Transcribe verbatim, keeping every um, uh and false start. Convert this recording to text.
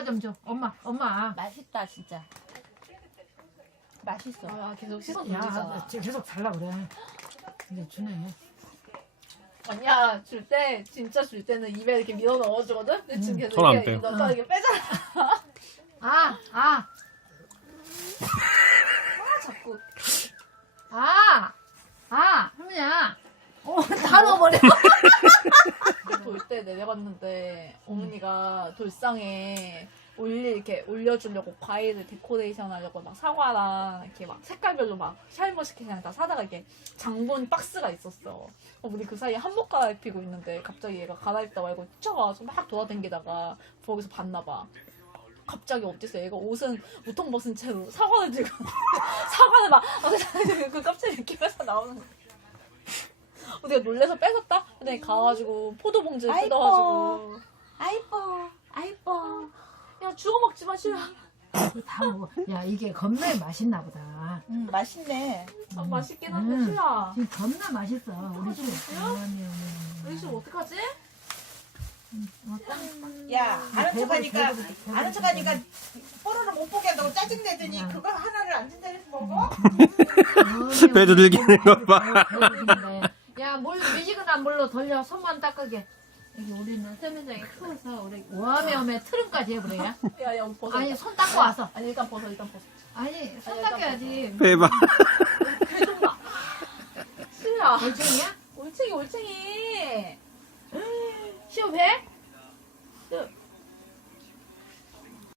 엄마 좀 줘. 엄마, 엄마. 맛있다 진짜. 맛있어. 아 계속 시선 야, 돌리잖아. 지금 계속 달라 그래. 근데 주네. 아니야 줄 때 진짜 줄 때는 입에 이렇게 밀어 넣어주거든. 근데 지금 계속 손안 이렇게 빼요. 넣다 이렇게 빼잖아. 아, 아, 아 자꾸 아, 아, 할머니야. 어, 다 넣어버려. 돌 때 내려갔는데 어머니가 돌상에 올리 이렇게 올려주려고 과일을 데코레이션 하려고 막 사과랑 이렇게 막 색깔별로 막 샤인머스켓이랑 다 사다가 이게 장본 박스가 있었어. 우리 그 사이에 한복 갈아입히고 있는데 갑자기 얘가 갈아입다 말고 쫓아가서 막 돌아다니다가 거기서 봤나 봐. 갑자기 어땠어? 얘가 옷은 무통 벗은 채로 사과를 들고 사과를 막 그 껍질 이렇게 빼서 나오는 거야. 우리가 놀래서 뺏었다? 근데 가가지고 포도봉지를 아이뻐. 뜯어가지고 아이뻐, 아이뻐. 야 주워 먹지 마 싫어. 이거 다 먹어. 야, 이게 겁나 맛있나 보다. 음, 맛있네. 아, 맛있긴 한데 음. 싫어. 지금 겁나 맛있어. 우리 집. 우리 집 어떡하지? 야, 아는 척하니까 배부르, 배부르, 아는 척하니까 뽀로로 못 보게 한다고 짜증 내더니 야. 그거 하나를 안 준다 해서 먹어? 배도 들기는 거 봐. 야, 물 미지근한 물로 돌려 손만 닦게. 여기 우리는 세면장에 추워서 우리 오하메오메 트름까지 해버려야. 야야 옷 벗어. 아니 손 닦고 와서. 아니 일단 벗어 일단 벗어. 아니 손 아니, 닦여야지. 대박. 배좀 봐. 싫어. 골증이야? 올챙이 올챙이.